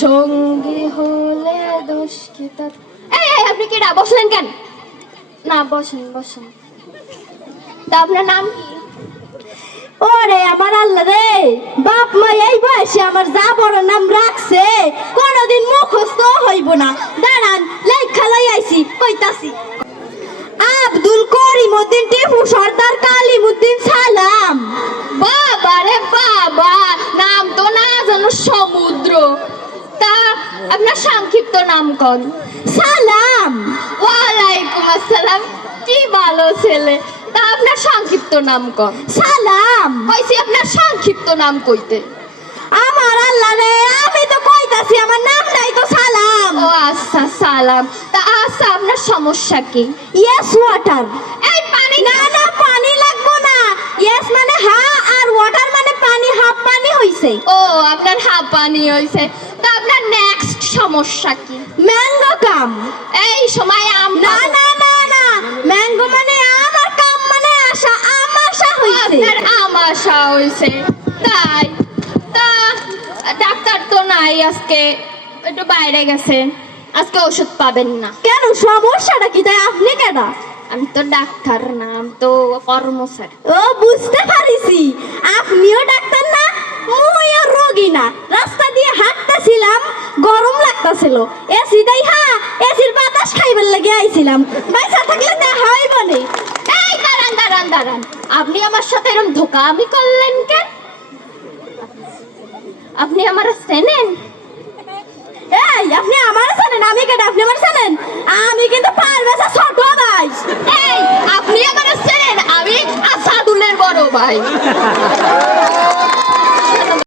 সঙ্গী হলে দোষ কি তার। এই আপনি কি বসলেন কেন? না বসেন বসেন। তা আপনার নাম কি? ওরে আমার আল্লাহ রে, বাপ মা এই বয়সে আমার যা বড় নাম রাখছে কোনদিন মুখস্থ হইব না। দাঁড়ান লেখা লই আইছি কইতাছি। আব্দুল করিম উদ্দিন টিপু সর্দার কালিমউদ্দিন সালাম। বাবা রে বাবা, নাম তো না জানো সমুদ্র। তা আপনার সংক্ষিপ্ত নাম কোন? সালাম। ওয়ালাইকুম আসসালাম, কি ভালো ছেলে। তা আপনার সংক্ষিপ্ত নাম কোন? সালাম। কইছি আপনার সংক্ষিপ্ত নাম কইতে। আমার আল্লাহ রে, আমি তো কইতাছি আমার নামটাই তো সালাম। ও আচ্ছা সালাম। তা আচ্ছা আপনার সমস্যা কি? Yes water. এই পানি না না পানি লাগবো না। ইয়েস মানে হা আর ওয়াটার মানে পানি, হাফ পানি হইছে। ও আপনার হাঁপানি হইছে। তা আপনার নেক্সট সমস্যা কি? ম্যাঙ্গো কাম। এই সময় আম না না না না, ম্যাঙ্গো মানে আম আর কাম মানে আশা, আম আশা হইছে। আপনার আমাশা হইছে তাই। তা ডাক্তার তো নাই আজকে, একটু বাইরে গেছে, আজকে ওষুধ পাবেন না। কেন সমস্যাটা কি? তাই আপনি কেন? আমি তো ডাক্তার না, আমি তো কর্মচারী। ও বুঝতে পারিছি, আপনিও ডাক্তার না, মুইও রোগী না। রাস্তা দিয়ে হাঁটতেছিলাম, গরম লাগতেছিল, এসি দেই হ্যাঁ এসির বাতাস খাইবার লাগে আইছিলাম। বাইসা থাকলে দেখা হইব নি। এই দাঁড়ান দাঁড়ান দাঁড়ান, আপনি আমার সাথে এরকম ধোকামি করলেন কেন? আপনি আমার চেনেন? এই আপনি আমার জানেন? আমি কেন? আপনি আমার জানেন? আমি কিন্তু পারবেসা ছোট ভাই। এই আপনি আমার চেনেন? আমি আসাদুলের বড় ভাই।